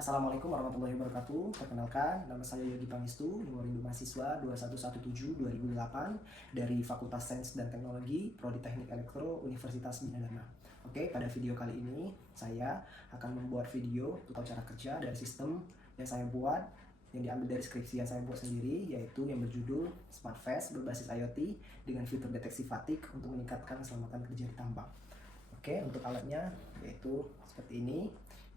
Assalamualaikum warahmatullahi wabarakatuh. Perkenalkan, nama saya Yogi Pangestu, nomor induk mahasiswa 2117-2008 dari Fakultas Sains dan Teknologi, Prodi Teknik Elektro, Universitas Bina Dharma. Oke, pada video kali ini saya akan membuat video tentang cara kerja dari sistem yang saya buat, yang diambil dari skripsi yang saya buat sendiri, yaitu yang berjudul Smart Fast berbasis IoT dengan fitur deteksi fatigue untuk meningkatkan keselamatan kerja di tambang. Oke, untuk alatnya yaitu seperti ini,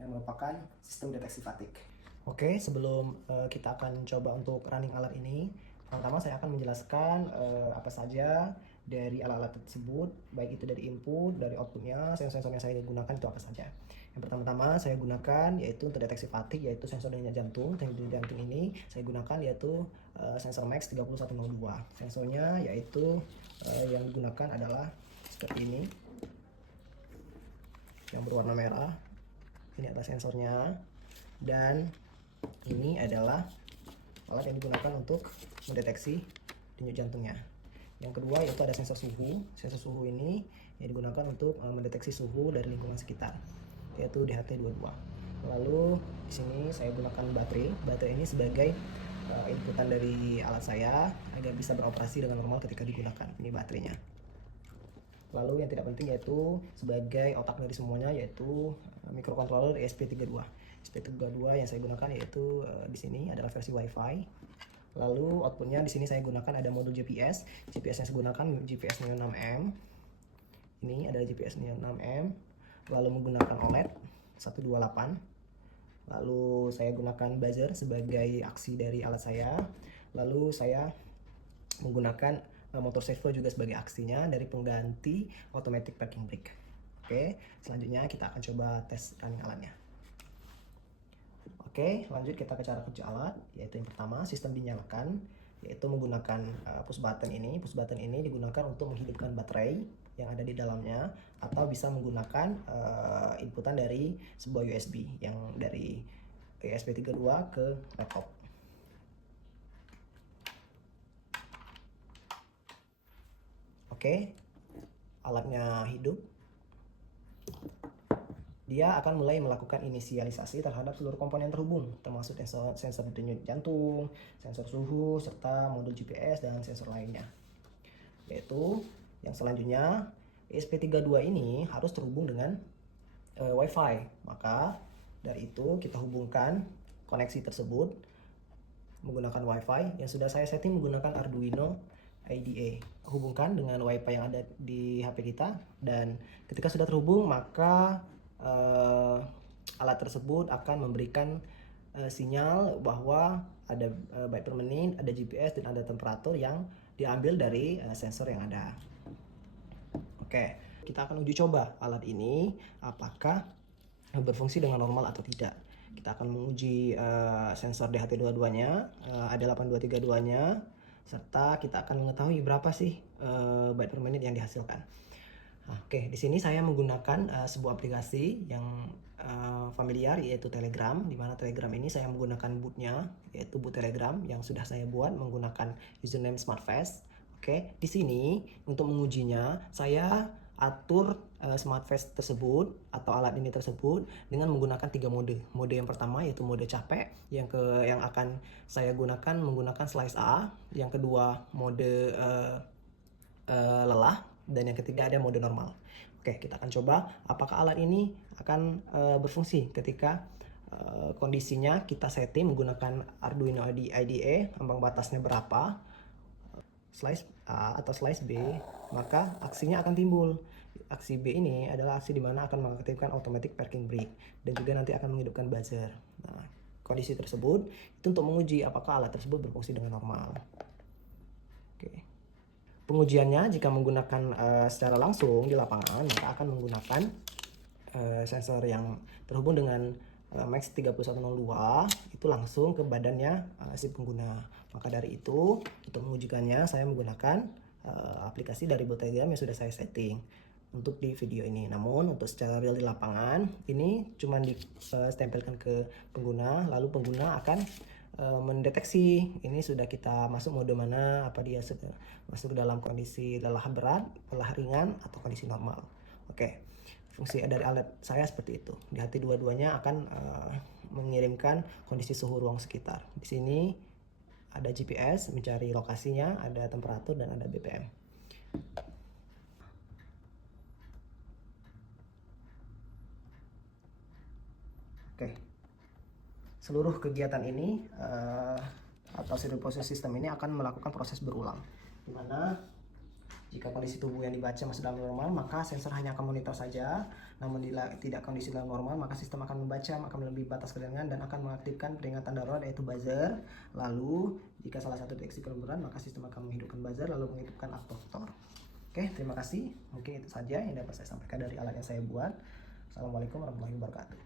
yang merupakan sistem deteksi fatigue. Oke, sebelum kita akan coba untuk running alat ini, pertama saya akan menjelaskan apa saja dari alat-alat tersebut, baik itu dari input, dari outputnya, sensor-sensor yang saya gunakan itu apa saja. Yang pertama-tama saya gunakan yaitu untuk deteksi fatigue, yaitu sensor denyut jantung. Denyut jantung ini saya gunakan yaitu sensor Max 3102. Sensornya yaitu yang digunakan adalah seperti ini, yang berwarna merah. Ini adalah sensornya, dan ini adalah alat yang digunakan untuk mendeteksi denyut jantungnya. Yang kedua yaitu ada sensor suhu. Sensor suhu ini yang digunakan untuk mendeteksi suhu dari lingkungan sekitar, yaitu DHT22. Lalu di sini saya gunakan baterai. Baterai ini sebagai inputan dari alat saya agar bisa beroperasi dengan normal ketika digunakan. Ini baterainya. Lalu yang tidak penting yaitu sebagai otak dari semuanya, yaitu microcontroller ESP32. ESP32 yang saya gunakan yaitu di sini adalah versi WiFi. Lalu outputnya di sini saya gunakan ada modul GPS. GPS yang saya gunakan GPS Neo 6M. Ini ada GPS Neo 6M. Lalu menggunakan OLED 128. Lalu saya gunakan buzzer sebagai aksi dari alat saya. Lalu saya menggunakan motor servo juga sebagai aksinya dari pengganti automatic parking brake. Oke, selanjutnya kita akan coba tes running alatnya. Oke, lanjut kita ke cara kerja alat, yaitu yang pertama sistem dinyalakan, yaitu menggunakan push button ini. Push button ini digunakan untuk menghidupkan baterai yang ada di dalamnya, atau bisa menggunakan inputan dari sebuah USB yang dari ESP32 ke laptop. Oke, alatnya hidup. Dia akan mulai melakukan inisialisasi terhadap seluruh komponen terhubung, termasuk sensor denyut jantung, sensor suhu, serta modul GPS dan sensor lainnya. Yaitu yang selanjutnya, ESP32 ini harus terhubung dengan WiFi. Maka dari itu kita hubungkan koneksi tersebut menggunakan WiFi yang sudah saya setting menggunakan Arduino IDE. Hubungkan dengan WiFi yang ada di HP kita, dan ketika sudah terhubung maka alat tersebut akan memberikan sinyal bahwa ada byte per menit, ada GPS, dan ada temperatur yang diambil dari sensor yang ada. Oke, kita akan uji coba alat ini apakah berfungsi dengan normal atau tidak. Kita akan menguji sensor DHT22-nya, AD8232-nya, serta kita akan mengetahui berapa sih byte per menit yang dihasilkan. Oke, di sini saya menggunakan sebuah aplikasi yang familiar, yaitu Telegram. Di mana Telegram ini saya menggunakan bootnya, yaitu boot Telegram yang sudah saya buat menggunakan username SmartFast. Oke, di sini untuk mengujinya saya atur SmartFast tersebut atau alat ini tersebut dengan menggunakan 3 mode. Mode yang pertama yaitu mode capek, yang akan saya gunakan menggunakan slice A. Yang kedua mode lelah, dan yang ketiga ada mode normal. Oke, kita akan coba apakah alat ini akan berfungsi ketika kondisinya kita setting menggunakan Arduino IDE, ambang batasnya berapa, slice A atau slice B, maka aksinya akan timbul. Aksi B ini adalah aksi dimana akan mengaktifkan automatic parking brake, dan juga nanti akan menghidupkan buzzer. Nah, kondisi tersebut itu untuk menguji apakah alat tersebut berfungsi dengan normal. Oke. Pengujiannya jika menggunakan secara langsung di lapangan, maka akan menggunakan sensor yang terhubung dengan Max 3102 itu langsung ke badannya si pengguna. Maka dari itu, untuk mengujikannya saya menggunakan aplikasi dari bot Telegram yang sudah saya setting untuk di video ini. Namun untuk secara real di lapangan, ini cuma ditempelkan ke pengguna, lalu pengguna akan mendeteksi ini sudah kita masuk mode mana, apa dia sudah masuk ke dalam kondisi lelah berat, lelah ringan, atau kondisi normal. Oke, fungsi dari alat saya seperti itu. DHT22-nya akan mengirimkan kondisi suhu ruang sekitar. Di sini ada GPS mencari lokasinya, ada temperatur dan ada BPM. Oke. Seluruh kegiatan ini atau serial process system ini akan melakukan proses berulang, di mana jika kondisi tubuh yang dibaca masih dalam normal, maka sensor hanya akan monitor saja. Namun bila tidak kondisi dalam normal, maka sistem akan membaca, akan melebihi batas keterangan dan akan mengaktifkan peringatan darurat yaitu buzzer. Lalu, jika salah satu deteksi penurunan, maka sistem akan menghidupkan buzzer lalu mengaktifkan aktivator. Oke, terima kasih. Mungkin itu saja yang dapat saya sampaikan dari alat yang saya buat. Assalamualaikum warahmatullahi wabarakatuh.